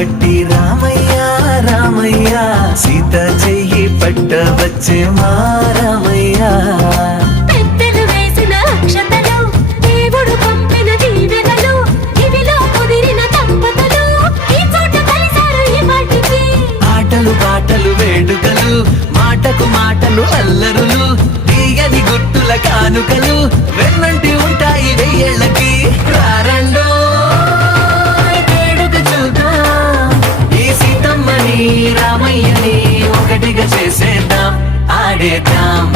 పట్టి రామయ్య రామయ్య సీత చెయ్యి పట్ట వచ్చే మా రామయ్య పెద్దలు వేసిన అక్షతలు దేవుడు పంపిన దీవెనలు ఇవిలో కుదిరిన దంపతులు ఈ చోట కలిసారు ఈ పాటికి ఆటలు పాటలు వేడుకలు మాటకు మాటలు అల్లరులు తీయని గుర్తుల కానుకలు వెన్నంటి ఉంటాయి వెయ్యేళ్ళకి రారండో వేడుక చూద్దాం ఈ సీతమ్మని రామయ్యని ఒకటిగా చేసేద్దాం ఆడేద్దాం